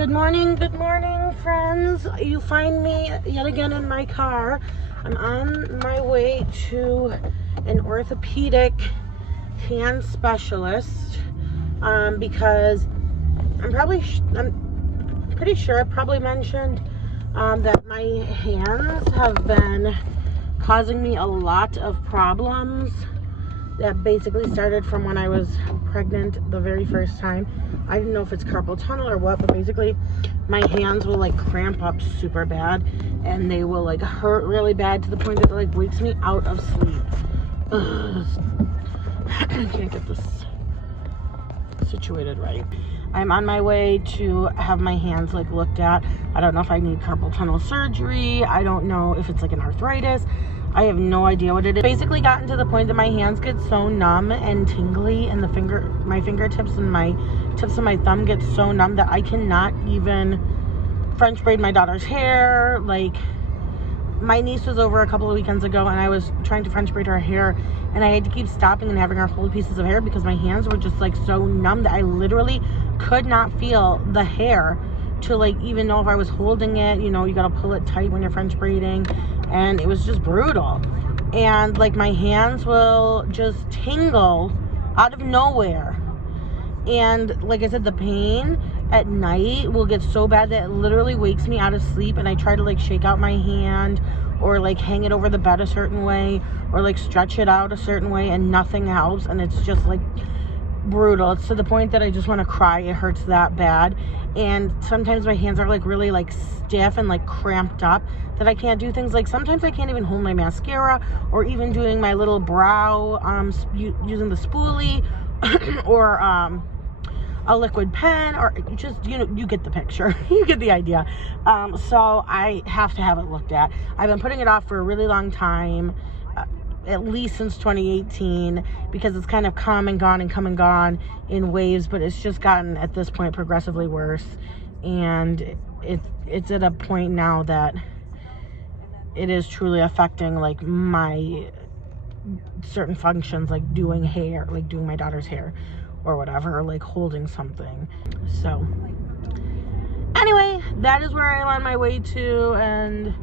Good morning, friends. You find me yet again in my car. I'm on my way to an orthopedic hand specialist because I'm pretty sure I probably mentioned that my hands have been causing me a lot of problems that basically started from when I was pregnant the very first time. I didn't know if it's carpal tunnel or what, but basically my hands will like cramp up super bad and they will like hurt really bad to the point that it like wakes me out of sleep. Ugh. I can't get this situated right. I'm on my way to have my hands like looked at. I don't know if I need carpal tunnel surgery. I don't know if it's like an arthritis. I have no idea what it is. Basically gotten to the point that my hands get so numb and tingly and my fingertips and my tips of my thumb get so numb that I cannot even French braid my daughter's hair. Like, my niece was over a couple of weekends ago and I was trying to French braid her hair and I had to keep stopping and having her hold pieces of hair because my hands were just like so numb that I literally could not feel the hair to like even know if I was holding it. You know, you gotta pull it tight when you're French braiding, and it was just brutal. And like my hands will just tingle out of nowhere, and like I said, the pain at night will get so bad that it literally wakes me out of sleep, and I try to like shake out my hand or like hang it over the bed a certain way or like stretch it out a certain way, and nothing helps, and it's just like brutal. It's to the point that I just want to cry. It hurts that bad. And sometimes my hands are like really like stiff and like cramped up that I can't do things. Like sometimes I can't even hold my mascara or even doing my little brow using the spoolie or a liquid pen, or just, you know, you get the picture. You get the idea. So I have to have it looked at. I've been putting it off for a really long time, at least since 2018, because it's kind of come and gone in waves, but it's just gotten at this point progressively worse, and it's at a point now that it is truly affecting like my certain functions, like doing hair, like doing my daughter's hair or whatever, or like holding something. So anyway, that is where I am on my way to, and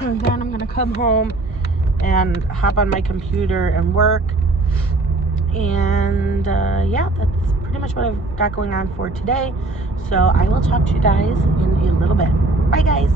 then I'm gonna come home and hop on my computer and work. And yeah, that's pretty much what I've got going on for today. So I will talk to you guys in a little bit. Bye, guys.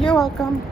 You're welcome.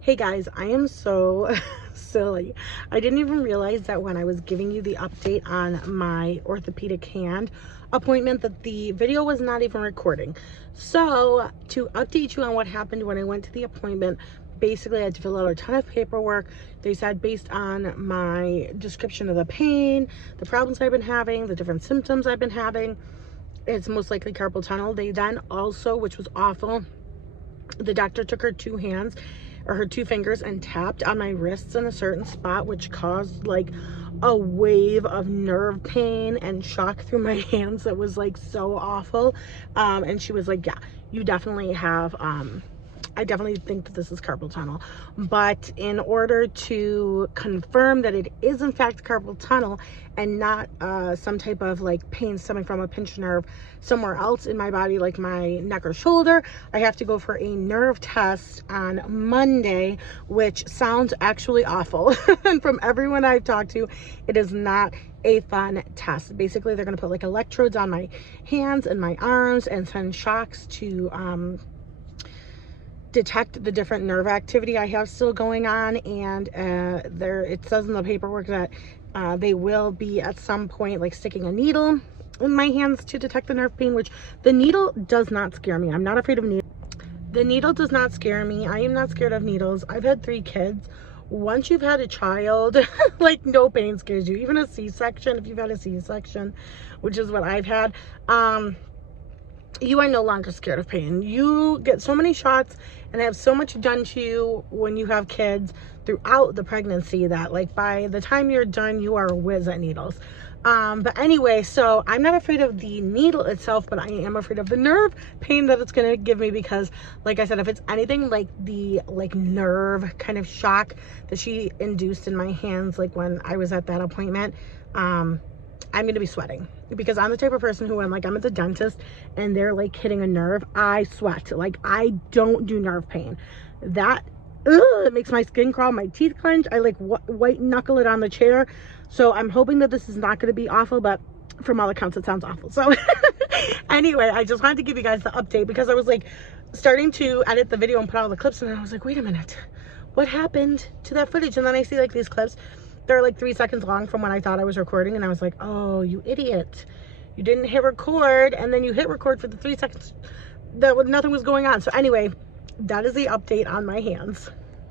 Hey guys, I am so silly. I didn't even realize that when I was giving you the update on my orthopedic hand appointment that the video was not even recording. So to update you on what happened when I went to the appointment, basically I had to fill out a ton of paperwork. They said based on my description of the pain, the problems I've been having, the different symptoms I've been having, it's most likely carpal tunnel. They then also, which was awful, the doctor took her two hands or her two fingers and tapped on my wrists in a certain spot, which caused like a wave of nerve pain and shock through my hands that was like so awful. And she was like, yeah, you definitely have I definitely think that this is carpal tunnel. But in order to confirm that it is in fact carpal tunnel and not some type of like pain stemming from a pinched nerve somewhere else in my body, like my neck or shoulder, I have to go for a nerve test on Monday, which sounds actually awful. And from everyone I've talked to, it is not a fun test. Basically, they're going to put like electrodes on my hands and my arms and send shocks to detect the different nerve activity I have still going on. And it says in the paperwork that they will be at some point like sticking a needle in my hands to detect the nerve pain, which the needle does not scare me. I'm not afraid of needles. The needle does not scare me. I am not scared of needles. I've had 3 kids. Once you've had a child, like no pain scares you. Even a C-section, if you've had a C-section, which is what I've had, you are no longer scared of pain. You get so many shots and have so much done to you when you have kids throughout the pregnancy that like by the time you're done, you are a whiz at needles. But anyway, so I'm not afraid of the needle itself, but I am afraid of the nerve pain that it's going to give me, because like I said, if it's anything like the nerve kind of shock that she induced in my hands, like when I was at that appointment, I'm going to be sweating, because I'm the type of person who, when like I'm at the dentist and they're like hitting a nerve, I sweat. Like I don't do nerve pain. That it makes my skin crawl, my teeth clench. I like white knuckle it on the chair. So I'm hoping that this is not going to be awful, but from all accounts it sounds awful. So anyway, I just wanted to give you guys the update, because I was like starting to edit the video and put all the clips, and I was like, wait a minute, what happened to that footage? And then I see like these clips, they're like 3 seconds long from when I thought I was recording, and I was like, oh, you idiot, you didn't hit record, and then you hit record for the 3 seconds that nothing was going on. So anyway, that is the update on my hands.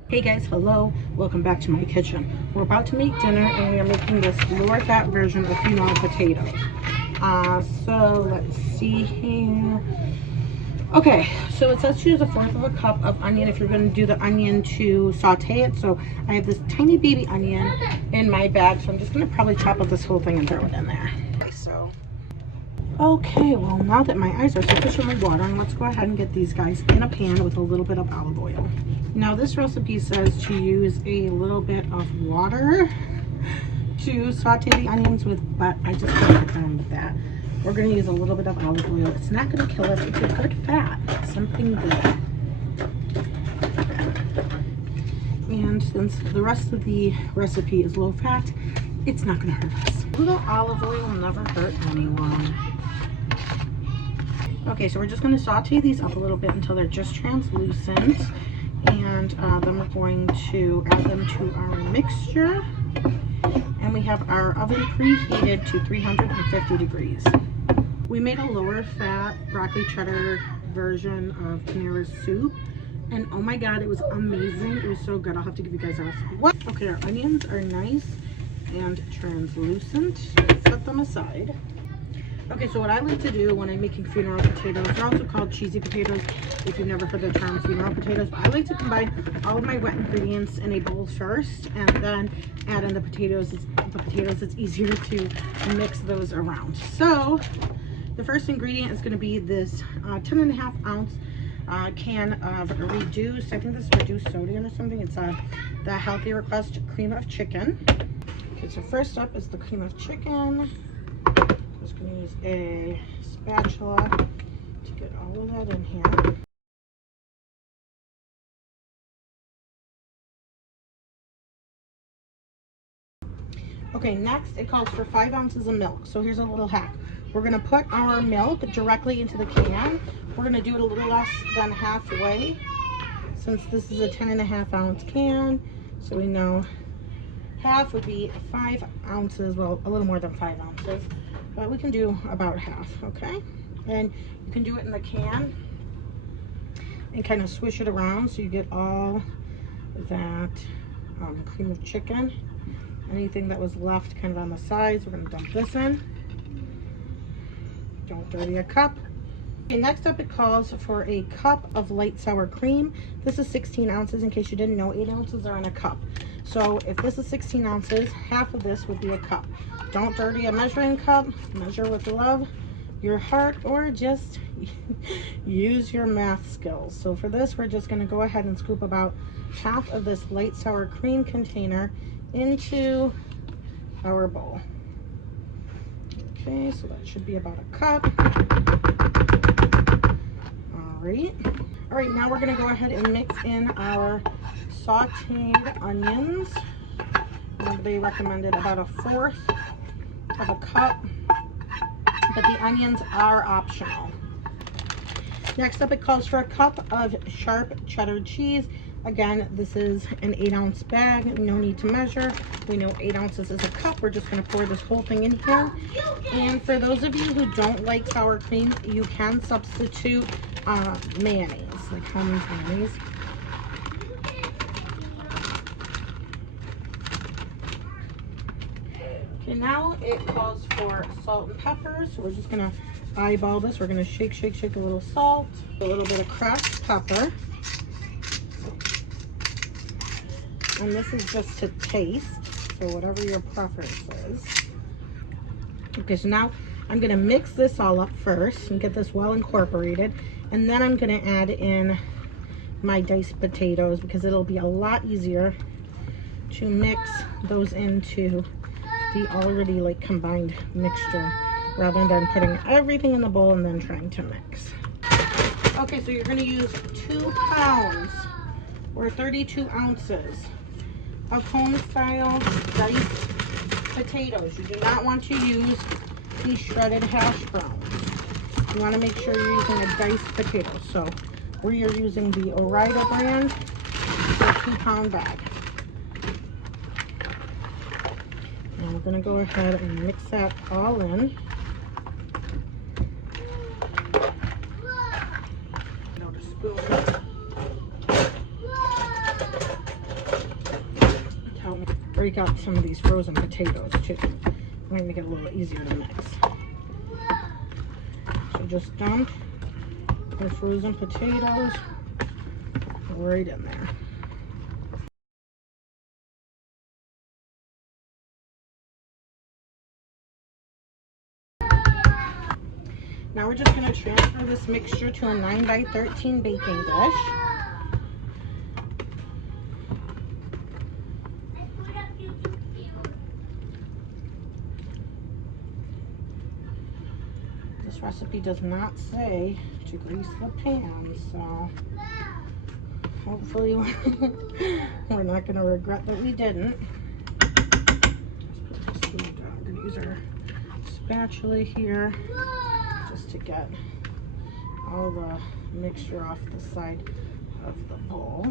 Hey guys, hello, welcome back to my kitchen. We're about to make dinner, and we are making this lower fat version of quinoa potatoes. So let's see here. Okay, so it says choose 1/4 of a cup of onion if you're going to do the onion to saute it. So I have this tiny baby onion in my bag, so I'm just going to probably chop up this whole thing and throw it in there. Okay, well, now that my eyes are sufficiently watering, let's go ahead and get these guys in a pan with a little bit of olive oil. Now this recipe says to use a little bit of water to saute the onions with, but I just can't get down with that. We're going to use a little bit of olive oil. It's not going to kill us. It's a good fat. It's something good. And since the rest of the recipe is low fat, it's not going to hurt us. A little olive oil will never hurt anyone. Okay, so we're just going to saute these up a little bit until they're just translucent. And then we're going to add them to our mixture. And we have our oven preheated to 350 degrees. We made a lower fat broccoli cheddar version of Panera's soup, and oh my god, it was amazing. It was so good. I'll have to give you guys a recipe. What? Okay, our onions are nice and translucent. Set them aside. Okay, so what I like to do when I'm making funeral potatoes, they're also called cheesy potatoes if you've never heard the term funeral potatoes, but I like to combine all of my wet ingredients in a bowl first and then add in the potatoes. It's easier to mix those around. So the first ingredient is going to be this 10.5 ounce can of reduced, I think this is reduced sodium or something. It's the Healthy Request cream of chicken. Okay, so first up is the cream of chicken. Just going to use a spatula to get all of that in here. Okay, next it calls for 5 ounces of milk. So here's a little hack. We're going to put our milk directly into the can. We're going to do it a little less than halfway, since this is a 10.5 ounce can. So we know half would be 5 ounces, well, a little more than 5 ounces. But we can do about half, okay? And you can do it in the can and kind of swish it around so you get all that cream of chicken. Anything that was left kind of on the sides, we're going to dump this in. Don't dirty a cup. Okay, next up it calls for a cup of light sour cream. This is 16 ounces. In case you didn't know, 8 ounces are in a cup. So if this is 16 ounces, half of this would be a cup. Don't dirty a measuring cup. Measure with love, your heart, or just use your math skills. So for this, we're just going to go ahead and scoop about half of this light sour cream container into our bowl. Okay, so that should be about a cup. All right, now we're going to go ahead and mix in our sauteed onions. They recommended about 1/4 of a cup, but the onions are optional. Next up, it calls for a cup of sharp cheddar cheese. Again, this is an 8 ounce bag. No need to measure. We know 8 ounces is a cup. We're just going to pour this whole thing in here. And for those of you who don't like sour cream, you can substitute mayonnaise, like homemade mayonnaise. Okay, now it calls for salt and pepper. So we're just going to eyeball this. We're gonna shake, shake, shake a little salt, a little bit of crushed pepper. And this is just to taste, so whatever your preference is. Okay, so now I'm gonna mix this all up first and get this well incorporated. And then I'm gonna add in my diced potatoes because it'll be a lot easier to mix those into the already like combined mixture rather than putting everything in the bowl and then trying to mix. Okay, so you're gonna use 2 pounds or 32 ounces of home style diced potatoes. You do not want to use these shredded hash browns. You want to make sure you're using a diced potato. So we are using the Orida brand, so a 2-pound bag. And we're going to go ahead and mix that all in. Out a spoon. Help me break out some of these frozen potatoes too. Might make it a little easier to mix. So just dump the frozen potatoes right in there. Now we're just going to transfer this mixture to a 9 by 13 baking dish. This recipe does not say to grease the pan, so hopefully we're not going to regret that we didn't. Let's put this down. I'm going to use our spatula here just to get all the mixture off the side of the bowl.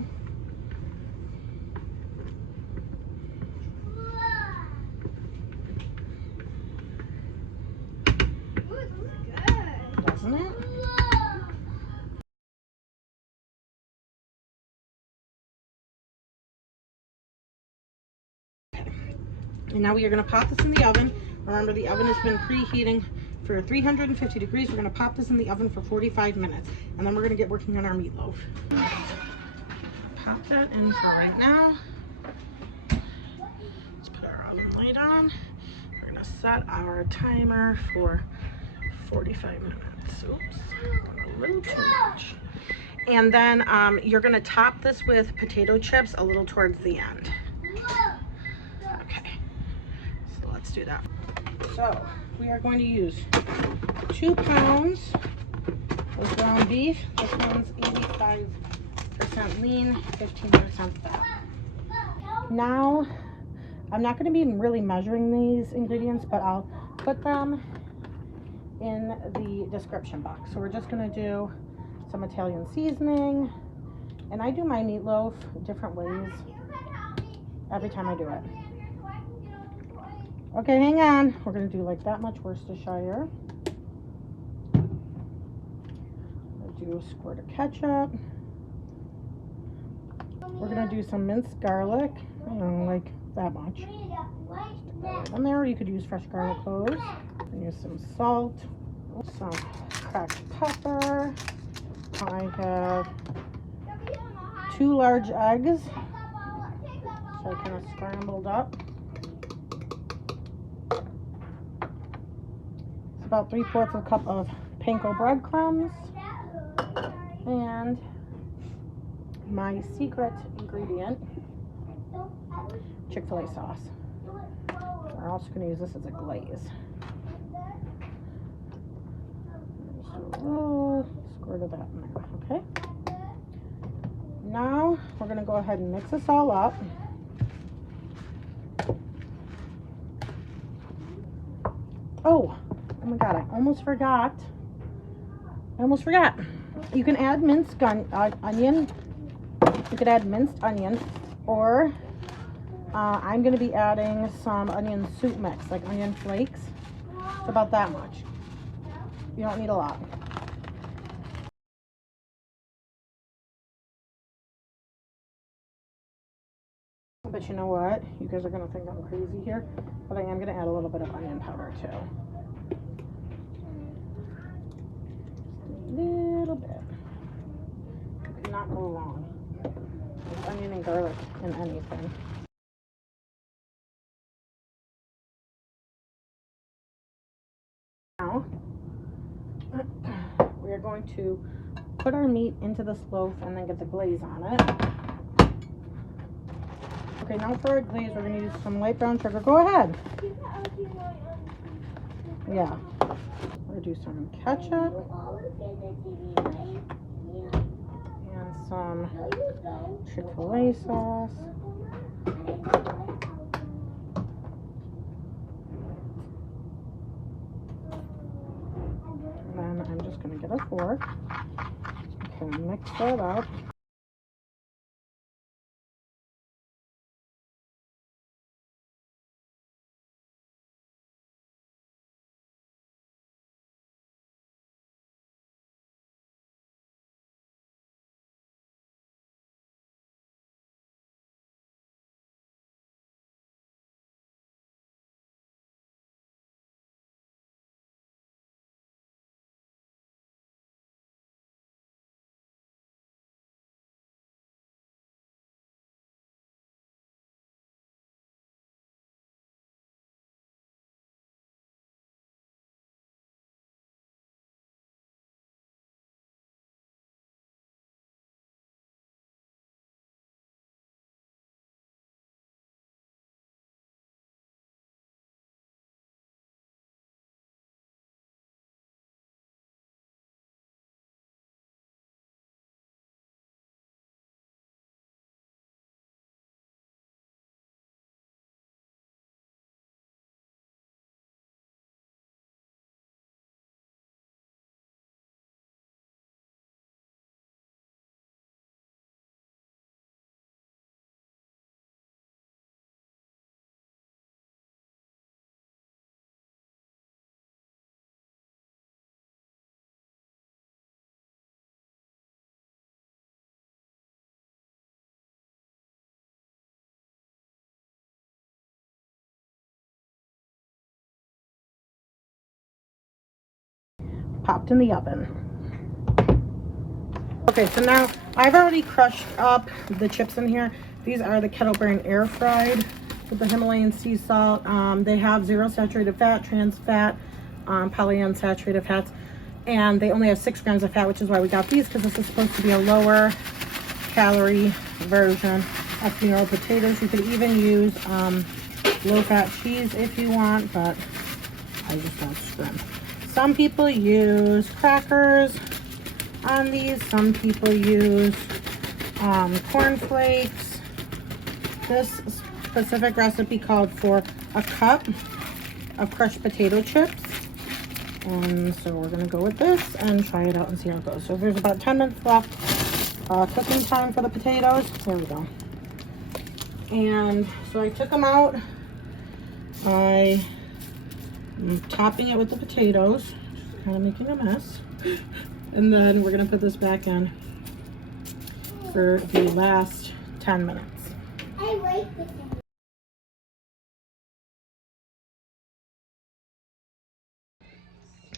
Doesn't it? And now we are going to pop this in the oven. Remember, the oven has been preheating for 350 degrees. We're going to pop this in the oven for 45 minutes. And then we're going to get working on our meatloaf. Pop that in for right now. Let's put our oven light on. We're going to set our timer for 45 minutes. Oops, a little too much. And then you're going to top this with potato chips a little towards the end. Okay, so let's do that. So we are going to use 2 pounds of ground beef. This one's 85% lean, 15% fat. Now, I'm not going to be really measuring these ingredients, but I'll put them in the description box. So we're just going to do some Italian seasoning, and I do my meatloaf different ways every time I do it. Okay, hang on. We're going to do like that much Worcestershire. Do a squirt of ketchup. We're going to do some minced garlic, like that much. Stick that right in there. You could use fresh garlic cloves. Use some salt, some cracked pepper. I have 2 large eggs, so I kind of scrambled up. It's about 3/4 cup of panko breadcrumbs, and my secret ingredient, Chick-fil-A sauce. We're also going to use this as a glaze. Just do a little squirt of that in there, okay? Now we're going to go ahead and mix this all up. Oh my god, I almost forgot. You can add minced onion. You could add minced onion, or I'm going to be adding some onion soup mix, like onion flakes. It's about that much. You don't need a lot. But you know what? You guys are going to think I'm crazy here, but I am going to add a little bit of onion powder too. go wrong with onion and garlic in anything. Now, we are going to put our meat into this loaf and then get the glaze on it. Okay, now for our glaze, we're going to use some light brown sugar. Go ahead. Yeah. We're going to do some ketchup and some Chick-fil-A sauce. And then I'm just going to get a fork. Okay, mix that up. Popped in the oven. Okay, so now I've already crushed up the chips in here. These are the kettle brand air fried with the Himalayan sea salt. They have 0 saturated fat, trans fat, polyunsaturated fats, and they only have 6 grams of fat, which is why we got these, because this is supposed to be a lower calorie version of funeral potatoes. You could even use low fat cheese if you want, but I just don't scrim. Some people use crackers on these. Some people use corn flakes. This specific recipe called for a cup of crushed potato chips. And so we're going to go with this and try it out and see how it goes. So there's about 10 minutes left cooking time for the potatoes. There we go. And so I took them out. I'm topping it with the potatoes, kind of making a mess. And then we're going to put this back in for the last 10 minutes. I like this.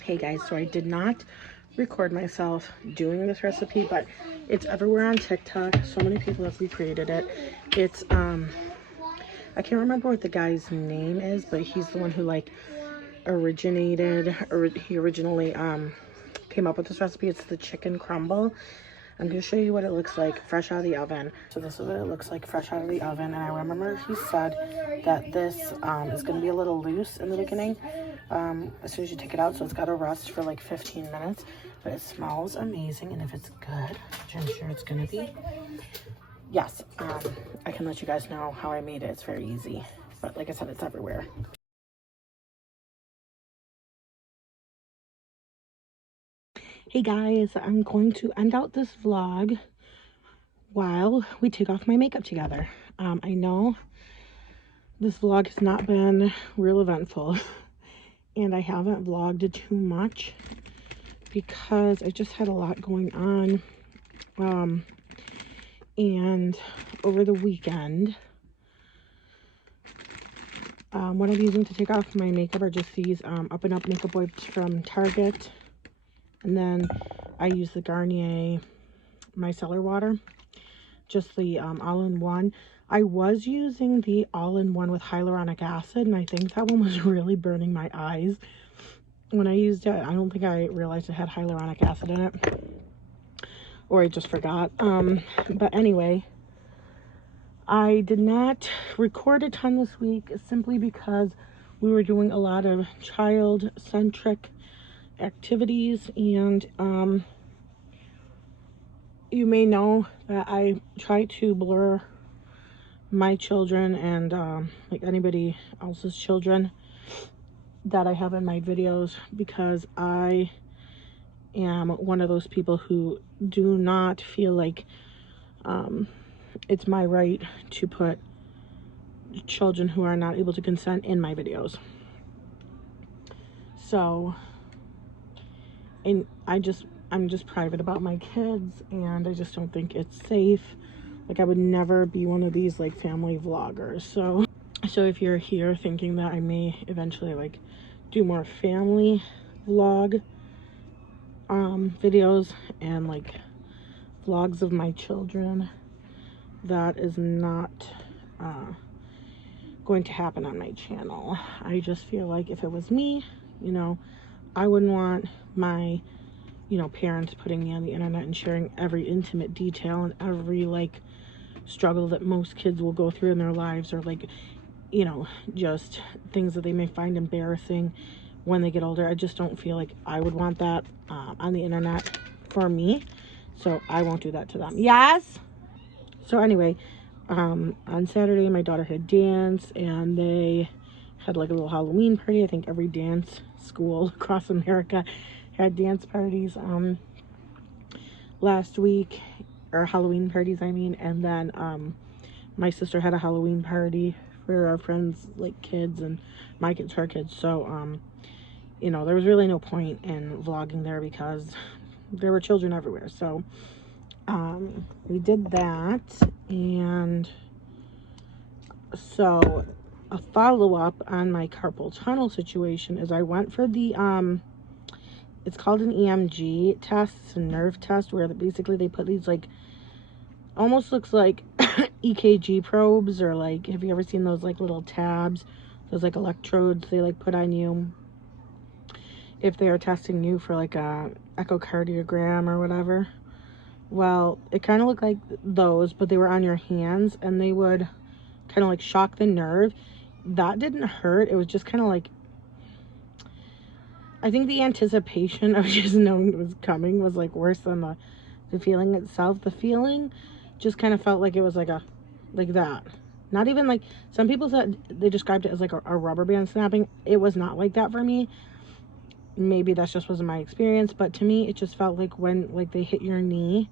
Hey guys, so I did not record myself doing this recipe, but it's everywhere on TikTok. So many people have recreated it. It's I can't remember what the guy's name is, but he's the one who like originated, or he originally came up with this recipe. It's the chicken crumble. I'm going to show you what it looks like fresh out of the oven. So this is what it looks like fresh out of the oven. And I remember he said that this is going to be a little loose in the beginning as soon as you take it out. So it's got to rest for like 15 minutes. But it smells amazing. And if it's good, which I'm sure it's going to be, yes, I can let you guys know how I made it. It's very easy. But like I said, it's everywhere. Hey guys, I'm going to end out this vlog while we take off my makeup together. I know this vlog has not been real eventful and I haven't vlogged too much because I just had a lot going on. And over the weekend, what I'm using to take off my makeup are just these Up and Up makeup wipes from Target. And then I use the Garnier micellar water, just the all-in-one. I was using the all-in-one with hyaluronic acid, and I think that one was really burning my eyes when I used it. I don't think I realized it had hyaluronic acid in it, or I just forgot. But anyway, I did not record a ton this week simply because we were doing a lot of child-centric activities, and you may know that I try to blur my children and like anybody else's children that I have in my videos, because I am one of those people who do not feel like it's my right to put children who are not able to consent in my videos. So, and I'm just private about my kids, and I just don't think it's safe. Like, I would never be one of these like family vloggers. So if you're here thinking that I may eventually like do more family vlog videos and like vlogs of my children, that is not going to happen on my channel. I just feel like if it was me, you know, I wouldn't want my, you know, parents putting me on the internet and sharing every intimate detail and every like struggle that most kids will go through in their lives, or like, you know, just things that they may find embarrassing when they get older. I just don't feel like I would want that on the internet for me, so I won't do that to them. Yes. So anyway, on Saturday my daughter had dance, and they had like a little Halloween party. I think every dance school across America had dance parties last week, or Halloween parties I mean. And then my sister had a Halloween party for our friends, like kids, and my kids, her kids. So you know, there was really no point in vlogging there because there were children everywhere. So we did that. And so a follow-up on my carpal tunnel situation is I went for the it's called an EMG test. It's a nerve test where basically they put these like, almost looks like EKG probes, or like, have you ever seen those like little tabs, those like electrodes they like put on you if they are testing you for like a echocardiogram or whatever? Well, it kind of looked like those, but they were on your hands, and they would kind of like shock the nerve. That didn't hurt. It was just kind of like, I think the anticipation of just knowing it was coming was like worse than the feeling itself. The feeling just kind of felt like it was like that. Not even like, some people said they described it as like a rubber band snapping. It was not like that for me. Maybe that's just wasn't my experience, but to me it just felt like when like they hit your knee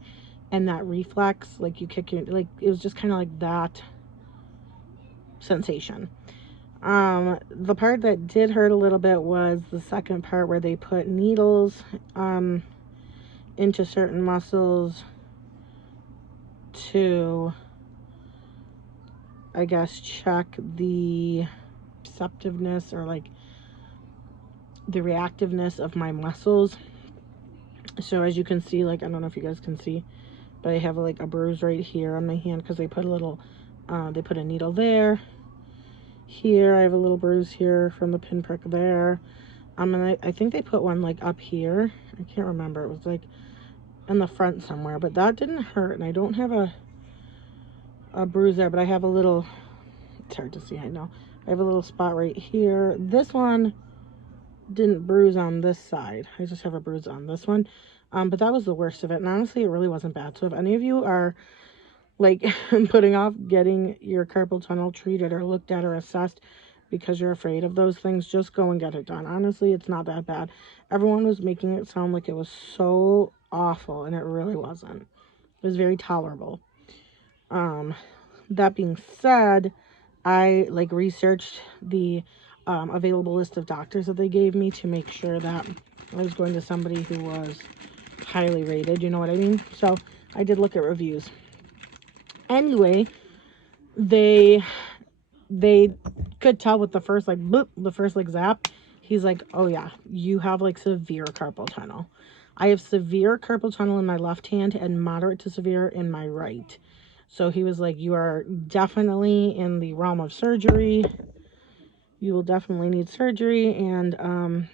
and that reflex, like you kick your, like it was just kind of like that sensation. The part that did hurt a little bit was the second part where they put needles into certain muscles to, I guess, check the receptiveness, or like the reactiveness of my muscles. So as you can see, like, I don't know if you guys can see, but I have like a bruise right here on my hand because they put a little they put a needle there. Here I have a little bruise here from the pinprick there. And I think they put one like up here. I can't remember. It was like in the front somewhere, but that didn't hurt, and I don't have a bruise there, but I have a little, it's hard to see, I know. I have a little spot right here. This one didn't bruise on this side. I just have a bruise on this one. But that was the worst of it, and honestly it really wasn't bad. So if any of you are like putting off getting your carpal tunnel treated or looked at or assessed because you're afraid of those things, just go and get it done. Honestly, it's not that bad. Everyone was making it sound like it was so awful, and it really wasn't. It was very tolerable. That being said, I like researched the available list of doctors that they gave me to make sure that I was going to somebody who was highly rated, you know what I mean? So I did look at reviews. Anyway, they could tell with the first like bloop, the first like zap, he's like, oh yeah, you have like severe carpal tunnel. I have severe carpal tunnel in my left hand and moderate to severe in my right. So he was like, you are definitely in the realm of surgery. You will definitely need surgery. And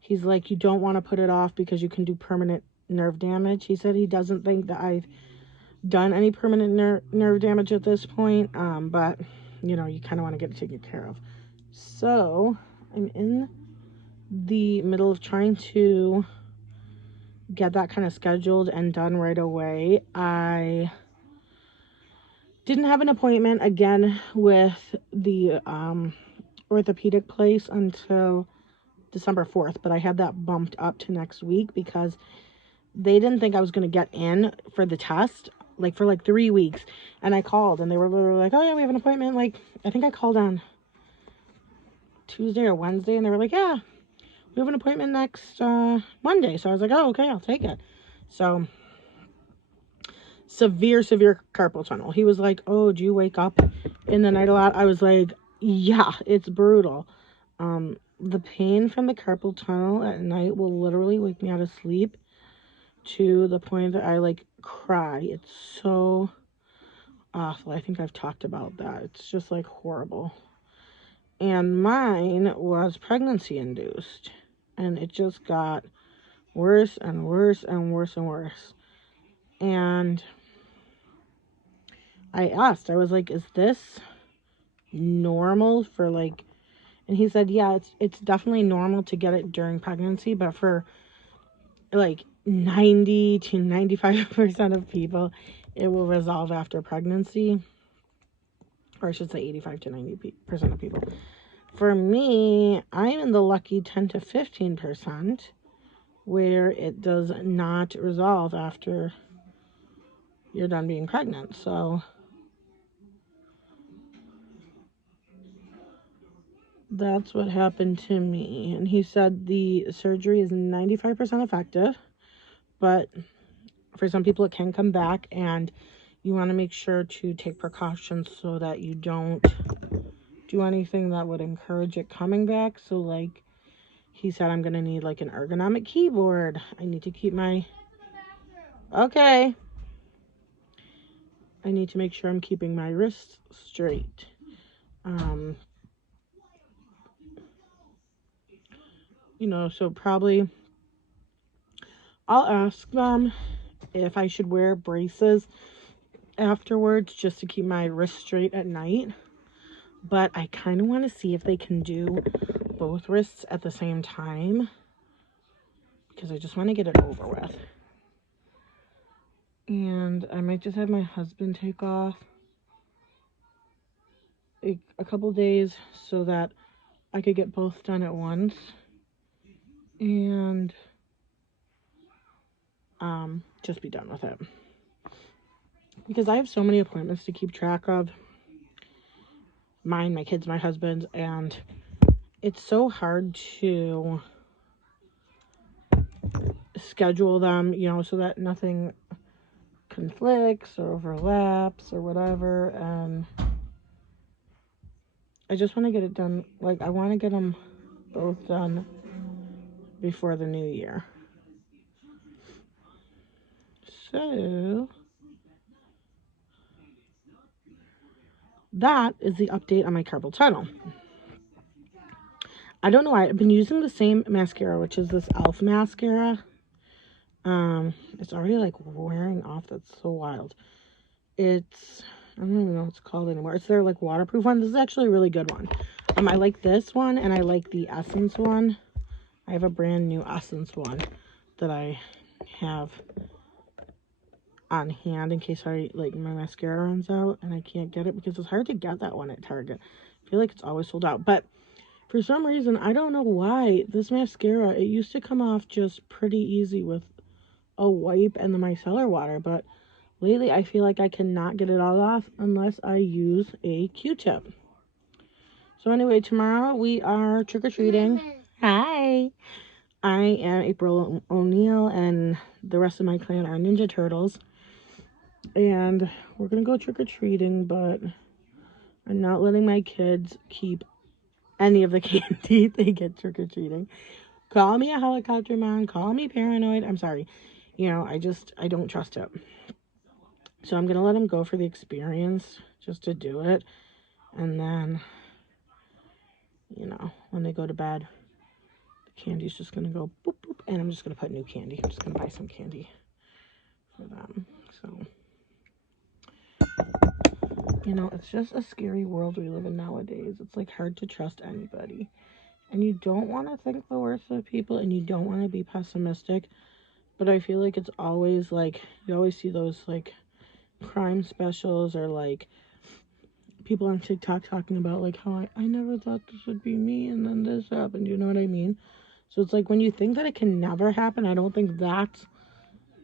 he's like, you don't want to put it off because you can do permanent nerve damage. He said he doesn't think that I've done any permanent nerve damage at this point. But, you know, you kind of want to get it taken care of. So I'm in the middle of trying to get that kind of scheduled and done right away. I didn't have an appointment again with the orthopedic place until December 4th, but I had that bumped up to next week because they didn't think I was going to get in for the test like for like 3 weeks. And I called and they were literally like, oh yeah, we have an appointment. Like, I think I called on Tuesday or Wednesday and they were like, yeah, we have an appointment next Monday. So I was like, oh, okay, I'll take it. So severe carpal tunnel. He was like, oh, do you wake up in the night a lot? I was like, yeah, it's brutal. The pain from the carpal tunnel at night will literally wake me out of sleep to the point that I like cry. It's so awful. I think I've talked about that. It's just like horrible. And mine was pregnancy induced, and it just got worse and worse and worse and worse. And I asked, I was like, is this normal for like, and he said, yeah, it's definitely normal to get it during pregnancy, but for like 90 to 95% of people, it will resolve after pregnancy, or I should say 85 to 90% of people. For me, I'm in the lucky 10 to 15% where it does not resolve after you're done being pregnant. So that's what happened to me. And he said the surgery is 95% effective, but for some people it can come back, and you want to make sure to take precautions so that you don't do anything that would encourage it coming back. So like he said, I'm going to need like an ergonomic keyboard. I need to keep my... Okay. I need to make sure I'm keeping my wrists straight. You know, so probably I'll ask them if I should wear braces afterwards just to keep my wrists straight at night. But I kind of want to see if they can do both wrists at the same time, because I just want to get it over with. And I might just have my husband take off a couple days so that I could get both done at once. And just be done with it. Because I have so many appointments to keep track of. Mine, my kids, my husband's, and it's so hard to schedule them, you know, so that nothing conflicts or overlaps or whatever. And I just want to get it done. Like, I want to get them both done before the new year. So that is the update on my carpal tunnel. I don't know why. I've been using the same mascara, which is this e.l.f. mascara. It's already like wearing off. That's so wild. It's, I don't even know what it's called anymore. It's their like waterproof one. This is actually a really good one. I like this one, and I like the Essence one. I have a brand new Essence one that I have on hand in case my mascara runs out and I can't get it, because it's hard to get that one at Target. I feel like it's always sold out. But for some reason, I don't know why, this mascara, it used to come off just pretty easy with a wipe and the micellar water, but lately I feel like I cannot get it all off unless I use a Q-tip. So anyway, tomorrow we are trick-or-treating. Hi! I am April O'Neil, and the rest of my clan are Ninja Turtles. And we're going to go trick-or-treating, but I'm not letting my kids keep any of the candy they get trick-or-treating. Call me a helicopter mom, call me paranoid. I'm sorry. You know, I don't trust it. So I'm going to let him go for the experience just to do it. And then, you know, when they go to bed, the candy's just going to go boop, boop. And I'm just going to put new candy. I'm just going to buy some candy for them. So, you know, it's just a scary world we live in nowadays. It's like hard to trust anybody. And you don't want to think the worst of people, and you don't want to be pessimistic. But I feel like it's always like, you always see those like crime specials or like people on TikTok talking about like how I never thought this would be me and then this happened. You know what I mean? So it's like when you think that it can never happen, I don't think that's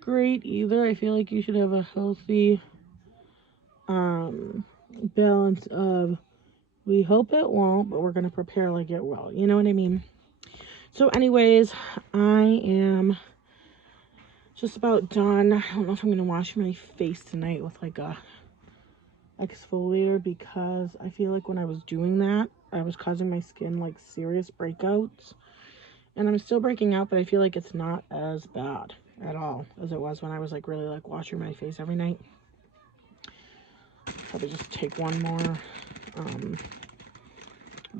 great either. I feel like you should have a healthy balance of we hope it won't, but we're going to prepare like it will. You know what I mean? So anyways, I am just about done. I don't know if I'm going to wash my face tonight with like a exfoliator because I feel like when I was doing that, I was causing my skin like serious breakouts. And I'm still breaking out, but I feel like it's not as bad at all as it was when I was like really like washing my face every night. Probably just take one more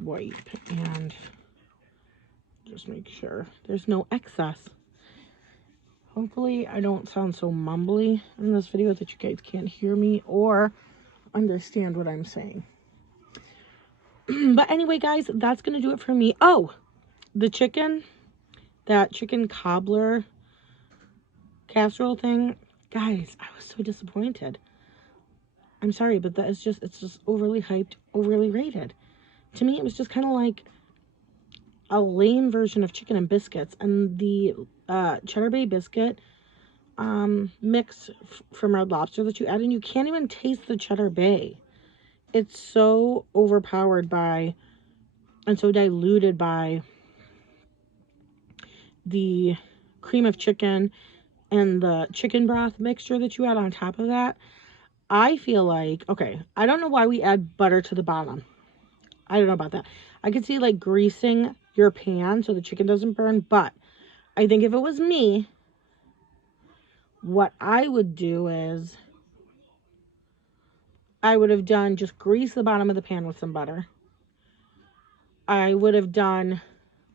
wipe and just make sure there's no excess. Hopefully I don't sound so mumbly in this video that you guys can't hear me or understand what I'm saying. But anyway, guys, that's going to do it for me. Oh, the chicken, that chicken cobbler casserole thing, guys, I was so disappointed. I'm sorry, but that is it's just overly hyped, overly rated. To me, it was just kind of like a lame version of chicken and biscuits. And the Cheddar Bay biscuit mix from Red Lobster that you add, and you can't even taste the Cheddar Bay. It's so overpowered by and so diluted by the cream of chicken and the chicken broth mixture that you add on top of that. I feel like, okay, I don't know why we add butter to the bottom. I don't know about that. I could see like greasing your pan so the chicken doesn't burn, but I think if it was me, what I would do is I would have done just grease the bottom of the pan with some butter. I would have done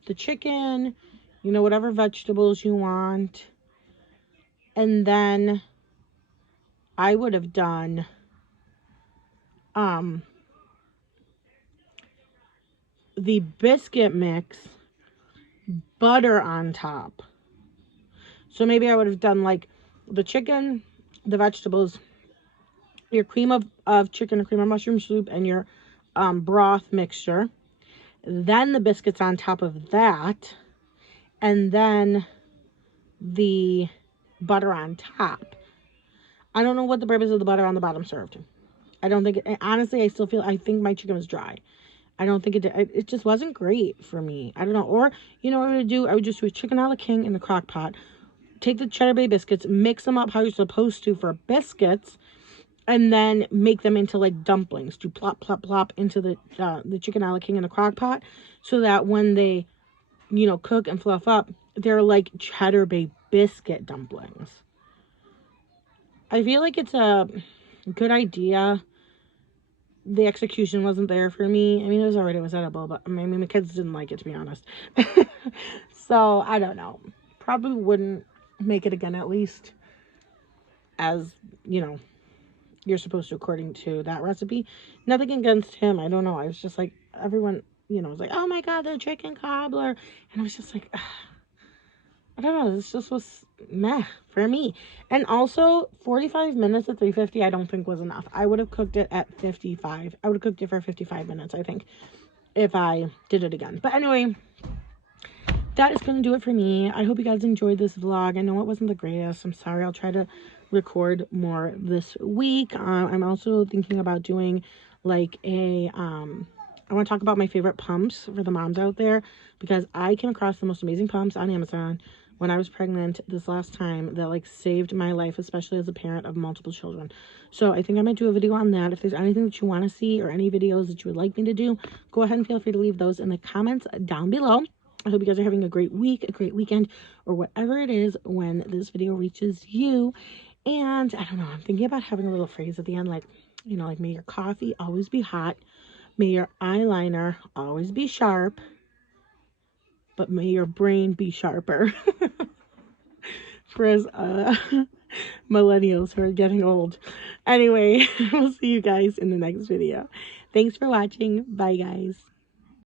the chicken, you know, whatever vegetables you want. And then I would have done the biscuit mix, butter on top. So maybe I would have done like the chicken, the vegetables, your cream of chicken, cream of mushroom soup, and your broth mixture. Then the biscuits on top of that. And then the butter on top. I don't know what the purpose of the butter on the bottom served. I don't think it, honestly, I think my chicken was dry. I don't think it just wasn't great for me. I don't know. Or, you know what I would do? I would just do a chicken a la king in the crock pot. Take the Cheddar Bay biscuits, mix them up how you're supposed to for biscuits, and then make them into like dumplings. Do plop, plop, plop into the chicken a la king in the crock pot so that when they, you know, cook and fluff up, they're like Cheddar Bay biscuit dumplings. I feel like it's a good idea. The execution wasn't there for me. I mean, it was edible, but I mean, my kids didn't like it, to be honest. So, I don't know. Probably wouldn't make it again, at least as, you know, you're supposed to according to that recipe. Nothing against him. I don't know. I was just like, everyone, you know, was like, oh my God, the chicken cobbler. And I was just like, I don't know. This just was meh for me. And also, 45 minutes at 350, I don't think was enough. I would have cooked it at 55. I would have cooked it for 55 minutes, I think, if I did it again. But anyway, that is going to do it for me. I hope you guys enjoyed this vlog. I know it wasn't the greatest. I'm sorry. I'll try to record more this week. I'm also thinking about doing like a, I want to talk about my favorite pumps for the moms out there, because I came across the most amazing pumps on Amazon when I was pregnant this last time that like saved my life, especially as a parent of multiple children. So I think I might do a video on that. If there's anything that you want to see or any videos that you would like me to do, go ahead and feel free to leave those in the comments down below. I hope you guys are having a great week, a great weekend, or whatever it is when this video reaches you. And I don't know, I'm thinking about having a little phrase at the end, like, you know, like, may your coffee always be hot, may your eyeliner always be sharp, but may your brain be sharper. For us millennials who are getting old. Anyway, we'll see you guys in the next video. Thanks for watching. Bye, guys.